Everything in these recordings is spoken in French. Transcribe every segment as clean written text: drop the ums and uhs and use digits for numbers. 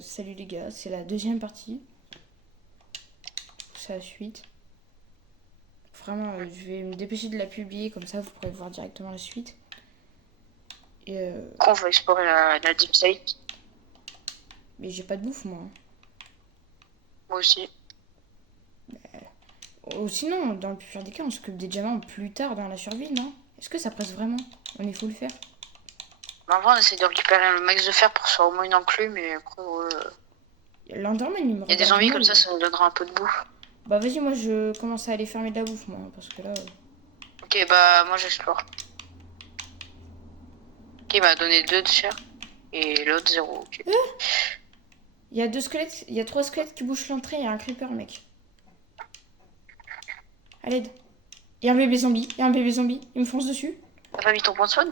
salut les gars, c'est la deuxième partie. C'est la suite. Vraiment, je vais me dépêcher de la publier, comme ça vous pourrez voir directement la suite. Et Quand on va explorer la Deep State. mais j'ai pas de bouffe moi. Moi aussi. Ou sinon, dans le plus pire des cas, on s'occupe des diamants plus tard dans la survie, non? Est-ce que ça presse vraiment? Il faut le faire. En vrai, on essaie de récupérer le max de fer pour faire au moins une enclume, mais après, L'Enderman, il me il y a des regarde zombies mal. comme ça nous donnera un peu de bouffe. Bah vas-y, moi je commence à aller fermer de la bouffe, moi, parce que là... Ok, bah moi j'explore. Ok, il m'a donné 2 de fer. Et l'autre 0. Ok. Il y a 2 squelettes, il y a 3 squelettes qui bouchent l'entrée, il y a un creeper, mec. À l'aide. Il y a un bébé zombie, il me fonce dessus. T'as pas mis ton point de spawn?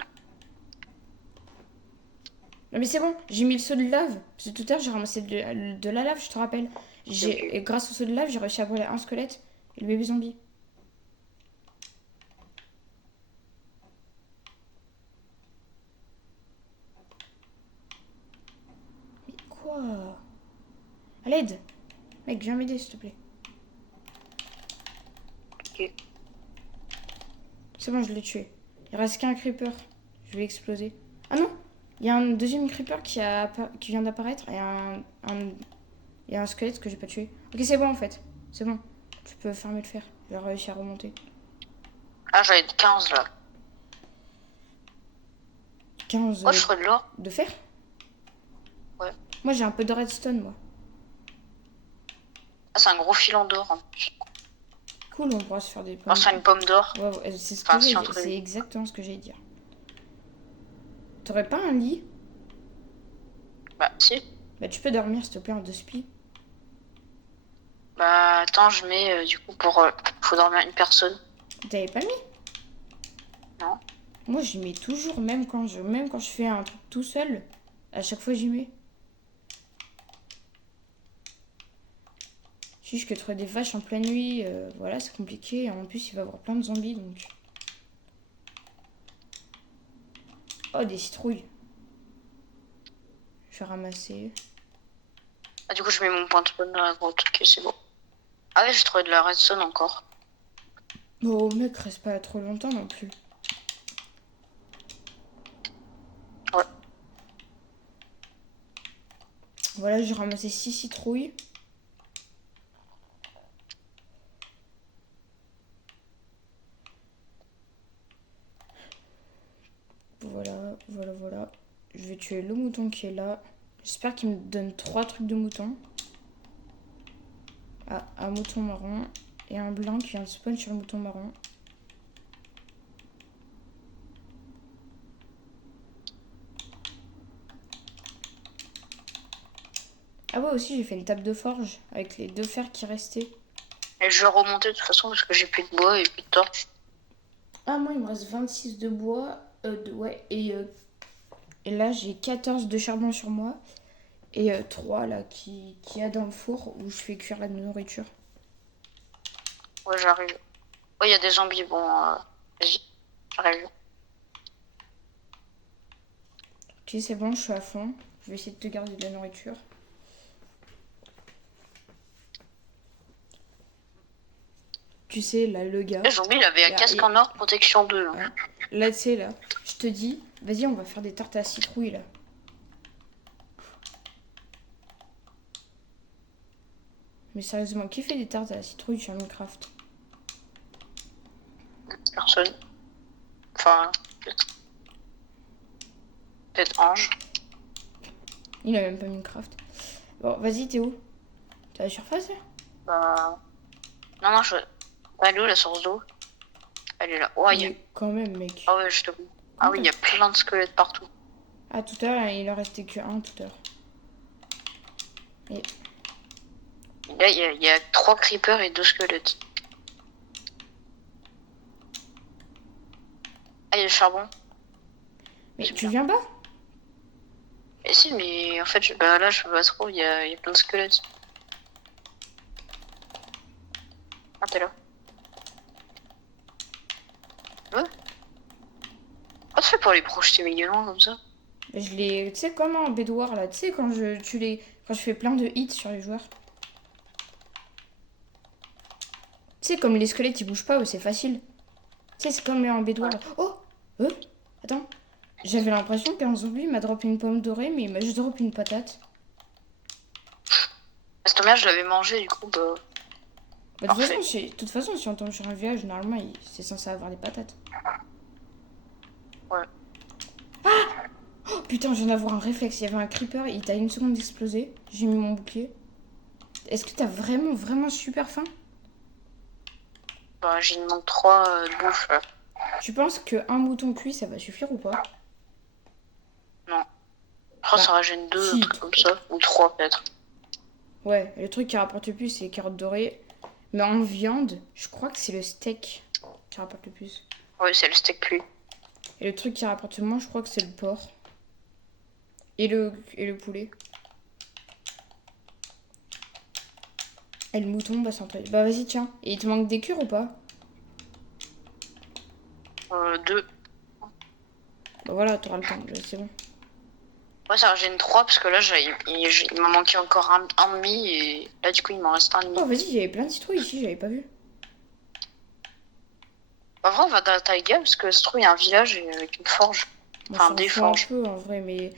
Non mais c'est bon, j'ai mis le seau de lave. Parce que tout à l'heure j'ai ramassé de la lave, je te rappelle. Et grâce au seau de lave, j'ai réussi à brûler un squelette et le bébé zombie. Mais quoi? À l'aide. Mec, viens m'aider s'il te plaît. Ok. C'est bon, je l'ai tué. Il reste qu'un creeper. Je vais exploser. Ah non, il y a un deuxième creeper qui vient d'apparaître et un squelette que j'ai pas tué. Ok, c'est bon en fait. C'est bon. Tu peux fermer le fer. J'ai réussi à remonter. Ah, j'avais 15 là. 15 Oh, je ferais de l'or. de fer. Ouais. Moi j'ai un peu de redstone, moi. Ah, c'est un gros filon d'or. Hein. Cool, on pourra se faire des pommes. Alors, c'est une pomme d'or. Ouais, c'est ce Enfin, que si, j'ai. entre C'est les- exactement ce que j'allais dire. T'aurais pas un lit? Bah, si. Bah tu peux dormir s'il te plaît en 2 spi. Bah, attends, je mets du coup pour. Faut dormir une personne. T'avais pas mis? Non. Moi j'y mets toujours, même quand je fais un truc tout seul. À chaque fois j'y mets. Juste que trouver des vaches en pleine nuit, voilà, c'est compliqué. Et en plus, il va y avoir plein de zombies, donc... Oh, des citrouilles. Je vais ramasser. Ah, du coup, je mets mon point de spawn dans la grotte. Ok, c'est bon. Ah ouais, j'ai trouvé de la redstone encore. Oh, mec, reste pas trop longtemps non plus. Ouais. Voilà, j'ai ramassé 6 citrouilles. Voilà. Je vais tuer le mouton qui est là. J'espère qu'il me donne 3 trucs de mouton. Ah, un mouton marron et un blanc qui vient de spawn sur le mouton marron. Ah ouais, aussi, j'ai fait une table de forge avec les 2 fers qui restaient. Et je vais remonter de toute façon parce que j'ai plus de bois et plus de torches. Ah, moi, il me reste 26 de bois. Ouais, et là, j'ai 14 de charbon sur moi. Et 3 là qui a dans le four où je fais cuire la nourriture. Ouais, j'arrive. Ouais, il y a des zombies. Bon, vas-y, j'arrive. Ok, c'est bon, je suis à fond. Je vais essayer de te garder de la nourriture. Tu sais, là, le gars. Le zombie, il avait un casque en or, protection 2. Hein. Ouais. Là, tu sais, là, je te dis, vas-y, on va faire des tartes à citrouille, là. Mais sérieusement, qui fait des tartes à la citrouille sur Minecraft? Personne. Enfin, peut-être Ange. Il a même pas Minecraft. Bon, vas-y, t'es où? T'es à la surface, là? Bah. Non, je. Elle est où la source d'eau? Elle est là. Oh, il y a. Mais quand même, mec. Ah ouais, je te. Ah oui, il y a plein de squelettes partout. Ah, tout à l'heure, il en restait que un tout à l'heure. Et... Là, il y a 3 creepers et 2 squelettes. Ah, il y a le charbon. Mais tu viens bas? Mais si, mais en fait, bah, là, je peux pas trop. Il y a plein de squelettes. Ah, t'es là. Ouais. Comment tu fais pour les projeter méga loin comme ça? Je l'ai, tu sais, comme en Bedwar, là. Tu sais, quand je tue les... Quand je fais plein de hits sur les joueurs. Tu sais, comme les squelettes, ils bougent pas, c'est facile. Tu sais, c'est comme en Bedwar, Ouais. là. Oh attends. J'avais l'impression qu'un zombie m'a droppé une pomme dorée, mais il m'a juste droppé une patate. Parce que je l'avais mangé, du coup, bah, Bah, parfait. de toute façon, si on tombe sur un village, normalement, c'est censé avoir des patates. Ouais. Oh putain, je viens d'avoir un réflexe. Il y avait un creeper, il t'a une seconde d'exploser. J'ai mis mon bouclier. Est-ce que t'as vraiment, vraiment super faim? Bah, j'ai une manque 3 de bouffe. Tu penses qu'un mouton cuit, ça va suffire ou pas? Non. Je crois que ça Bah, régène 2, un si. truc comme ça. Ou 3 peut-être. Ouais, le truc qui rapporte le plus, c'est les carottes dorées. Mais en viande, je crois que c'est le steak qui rapporte le plus. Oui, c'est le steak cuit. Et le truc qui rapporte le moins, je crois que c'est le porc. Et le poulet. Et le mouton, bah c'est entre... Bah vas-y, tiens. Et il te manque des cures ou pas? 2. Bah voilà, t'auras le temps, c'est bon. Ouais, ça régène 3 parce que là, il m'a manqué encore un demi et là, du coup, il m'en reste un demi. Oh vas-y, il y avait plein de citrouilles ici, j'avais pas vu. En vrai, on va dans la taïga parce que se trouve, il y a un village avec une forge. On Enfin, s'en des fout un forges. peu en vrai, mais...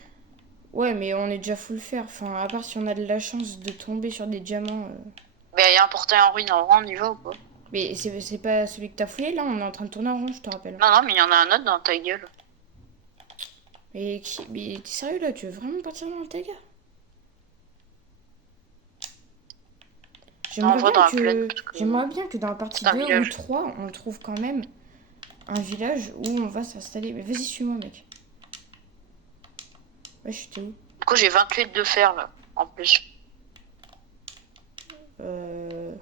Ouais, mais on est déjà full faire. Enfin, à part si on a de la chance de tomber sur des diamants. Mais il y a un portail en ruine, en vrai, on y va ou pas? Mais c'est pas celui que t'as fouillé là, on est en train de tourner en rond, je te rappelle. Non, non, mais il y en a un autre dans ta gueule. Mais t'es sérieux là, tu veux vraiment partir dans le Taiga? Non, en vrai, dans la plaine, parce que J'aimerais bien que dans la partie c'est un 2 ou village. 3, on trouve quand même un village où on va s'installer. Mais vas-y, suis-moi, mec. Ouais, je t'ai où? Du coup, j'ai 28 de fer, là, en plus. Euh...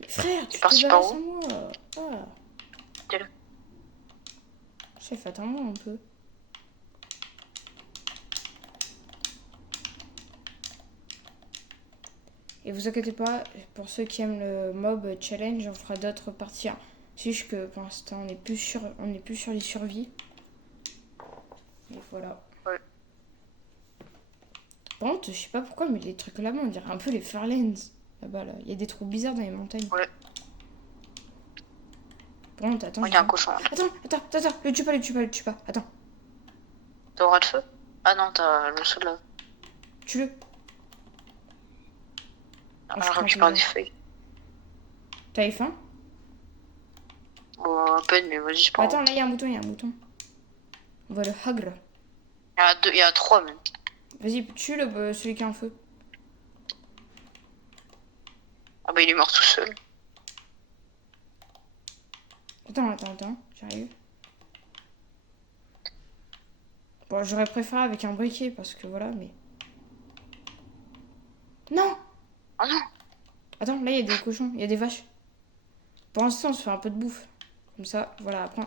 Mais frère, T'es tu te parti par barres sans où? moi. Ah, T'es là. chef, attends-moi un peu. Et vous inquiétez pas, pour ceux qui aiment le mob challenge, on fera d'autres parties. C'est juste que pour l'instant, on est plus sur les survies. Et voilà. Ouais. Par contre, je sais pas pourquoi, mais les trucs là-bas, on dirait un peu les Fairlands. Là-bas, là. Il y a des trous bizarres dans les montagnes. Ouais. Par contre, attends, Oh, je il y a un viens. cochon. Attends, le tue pas, le tue pas, le tue pas. Attends, T'as aura de feu? Ah non, t'as le seul là. tue-le. Ah, Oh, je je prends récupère des toujours. feuilles. T'avais faim? Bon, à peine, mais vas-y, c'est pas grave. Attends, là, il y a un mouton, il y a un mouton. On va le hagre. Il y a 2, il y a 3 même. Vas-y, tue celui qui a un feu. Ah bah, il est mort tout seul. Attends, j'arrive. Bon, j'aurais préféré avec un briquet parce que voilà, mais. Non! Oh non! Attends, là, il y a des cochons, il y a des vaches. Pour l'instant, on se fait un peu de bouffe. Comme ça, voilà, après.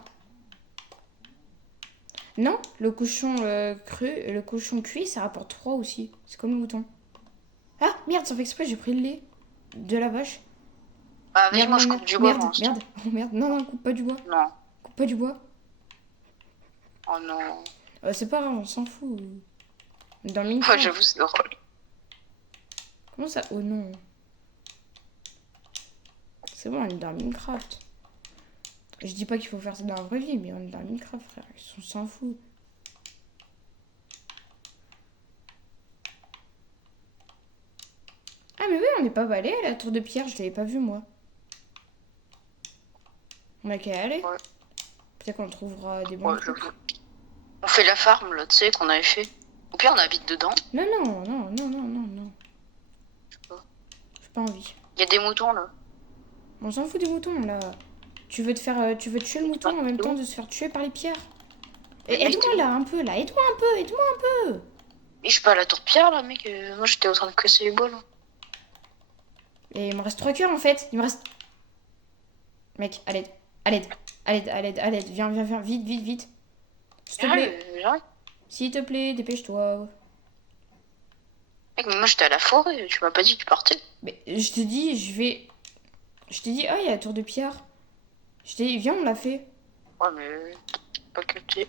Non, le cochon le cochon cuit, ça rapporte 3 aussi. C'est comme le mouton. Ah, merde, sans fait exprès, j'ai pris le lait de la vache. Bah, vas-y, Merde, moi, je merde, coupe merde, du bois merde, pour l'instant. merde. Oh merde, non, non, coupe pas du bois. Non. Coupe pas du bois. Oh non. C'est pas grave, on s'en fout. Dans Ouais, Minecraft. j'avoue, c'est drôle. Comment ça? Oh non. C'est bon, on est dans Minecraft. Je dis pas qu'il faut faire ça dans la vraie vie, mais on est dans Minecraft, frère. On s'en fout. Ah, mais oui, on n'est pas allé à la tour de pierre, je l'avais pas vu, moi. On a qu'à y aller. Ouais. Peut-être qu'on trouvera des bons Ouais, trucs. j'avoue. On fait la farm, là, tu sais, qu'on avait fait. Au pire, on habite dedans. Non. J'ai pas envie. Il y a des moutons, là. On s'en fout des moutons, là. Tu veux tuer le mouton en même temps de se faire tuer par les pierres. Mais Et mec, aide-moi t'es là, un peu, là. Aide-moi un peu, aide-moi un peu. Mais je suis pas à la tour de pierre, là, mec. Moi, j'étais en train de casser les bois, là. Et il me reste 3 cœurs, en fait. Il me reste... Mec, à l'aide. À l'aide. À l'aide. Viens. Vite. S'il te plaît. J'arrive. S'il te plaît, dépêche-toi. Mec, mais moi, j'étais à la forêt. Tu m'as pas dit que tu partais. Mais je te dis, Je t'ai dit, ah, il y a la tour de pierre. Je t'ai dit, viens, on l'a fait. Ouais, mais... Pas capté.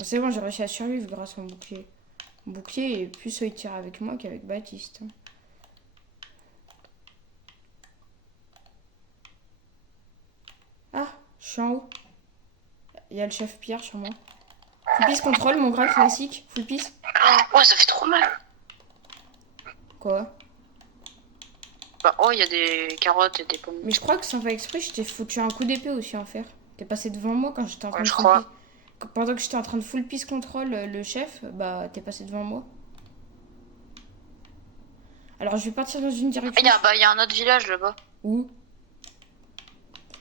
C'est bon, j'ai réussi à survivre grâce à mon bouclier. Mon bouclier est plus solitaire avec moi qu'avec Baptiste. Ah, je suis en haut. Il y a le chef Pierre sur moi. Full piece contrôle, mon Graal classique. Full piece. Oh, ça fait trop mal. Quoi? Bah, oh, il y a des carottes et des pommes. Mais je crois que sans faire exprès, je t'ai foutu un coup d'épée aussi en fer. T'es passé devant moi quand j'étais en train Ouais, de je full crois. piece. Pendant que j'étais en train de full piece contrôle le chef, bah t'es passé devant moi. Alors je vais partir dans une Ah, direction. il y a un autre village là-bas. Où?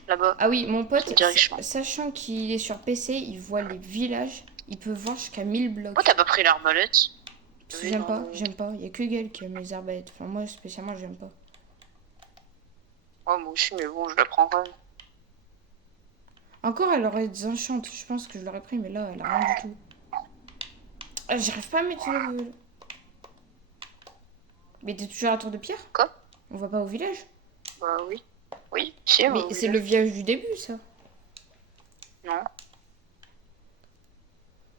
Là-bas. Ah oui, mon pote, Quelle direction? sachant qu'il est sur PC, il voit les villages. Il peut voir jusqu'à 1000 blocs. Oh, t'as pas pris l'arbalète? J'aime pas, j'aime pas. Il y a que Gaël qui aime les arbalètes. Enfin, moi spécialement, j'aime pas. Oh, moi aussi, mais bon, je la prends quand même. Encore, elle aurait des enchantes. Je pense que je l'aurais pris, mais là, elle a rien du tout. Ah, j'arrive pas à mettre le. Mais t'es toujours à Tour de Pierre? Quoi? On va pas au village? Bah oui. Oui, si, Mais c'est le village du début, ça. Non.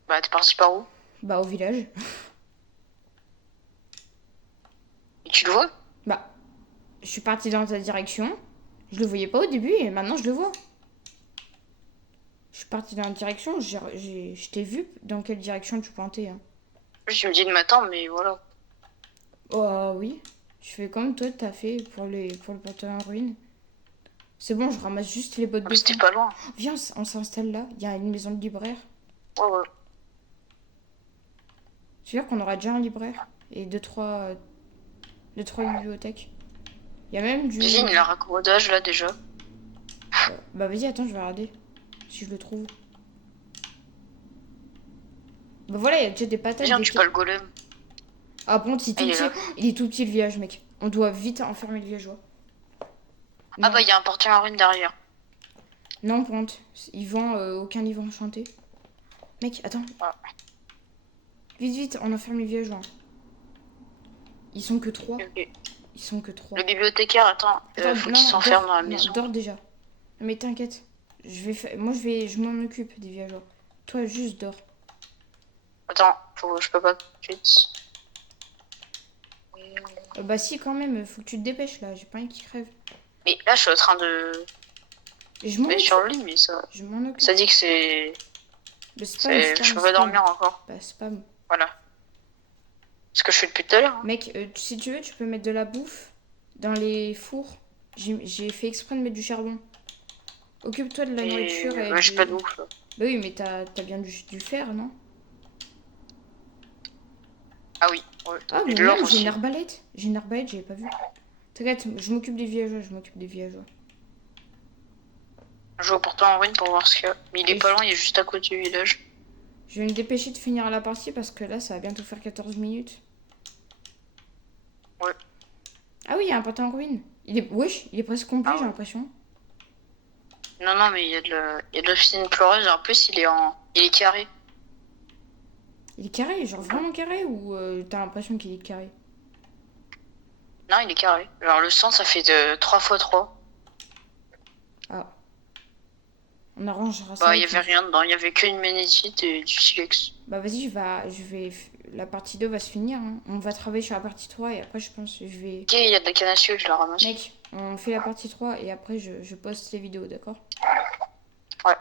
Bah, t'es parti par où? Bah, au village. Et tu le vois? Bah, je suis partie dans ta direction. Je le voyais pas au début et maintenant je le vois. Je suis partie dans la direction, je t'ai vu dans quelle direction tu pointais. Hein. Je me dis de m'attendre, mais voilà. Oh oui, je fais comme toi t'as fait pour le portail en ruine. C'est bon, je ramasse juste les bottes de Mais c'était fond. pas loin. Viens, on s'installe là, il y a une maison de libraire. Ouais, ouais. C'est-à-dire qu'on aura déjà un libraire et deux, trois bibliothèques. Il y a même du... Devine, il a un raccommodage là déjà. Bah vas-y, attends, je vais regarder si je le trouve. Bah voilà, il y a déjà des patates. Viens, des tu pas le golem. Ah bon, c'est tout Il est petit. là. Il est tout petit le village, mec. On doit vite enfermer le villageois. Ah Non, bah, il y a un portail en ruine derrière. non, Ponte. Ils vendent aucun livre enchanté. Mec, attends. Ah. Vite, vite, on enferme les villageois. Ils sont que 3. Ok. Ils sont que 3. Le bibliothécaire, attends, faut qu'il s'enferme dans la maison. Dors déjà. Non, mais t'inquiète. Moi, je m'en occupe des villageois. Toi, juste dors. Attends, je peux pas tout de suite. Bah si, quand même, faut que tu te dépêches, là. J'ai pas envie qu'il crève. Mais là, je suis en train de Et je m'en mettre occupe. sur le lit, mais ça... Je m'en occupe. Ça dit que c'est... Le spam, Je peux pas dormir encore. Bah, spam. Voilà. Ce que je fais depuis tout à l'heure. Hein. Mec, si tu veux, tu peux mettre de la bouffe dans les fours. J'ai fait exprès de mettre du charbon. Occupe-toi de la nourriture et. Moi, j'ai pas de bouffe. Là. Bah oui, mais t'as bien du fer, non? Ah oui. Ouais. Ah, mais Et de l'or même, j'ai aussi. une arbalète. J'ai une arbalète, j'avais pas vu. T'inquiète, je m'occupe des villageois, Je vais pourtant en ruine pour voir ce qu'il y a. Mais il est Et pas loin, il est juste à côté du village. Je vais me dépêcher de finir la partie parce que là, ça va bientôt faire 14 minutes. Ouais. Ah oui, il y a un pâté en ruine. Wesh, il est presque complet, Ah j'ai ouais. l'impression. Non, non, mais il y a de l'obsidienne pleureuse. En plus, il est carré. Il est carré, genre vraiment carré ou t'as l'impression qu'il est carré? Non, il est carré. Genre, le sang, ça fait de 3 x 3. Ah. On arrangera ça. Bah, il y avait rien dedans. Il y avait qu'une ménétite et du silex. Bah vas-y, la partie 2 va se finir. Hein. On va travailler sur la partie 3 et après je pense que je vais... Ok, il y a de la canne à sucre, je la ramasse. Mec, on fait la partie 3 et après je poste les vidéos, d'accord? Ouais.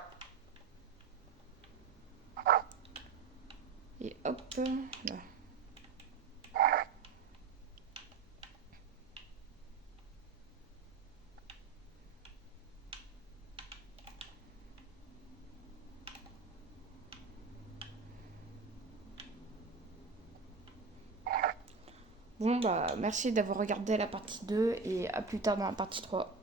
Et hop, là. Bon bah merci d'avoir regardé la partie 2 et à plus tard dans la partie 3.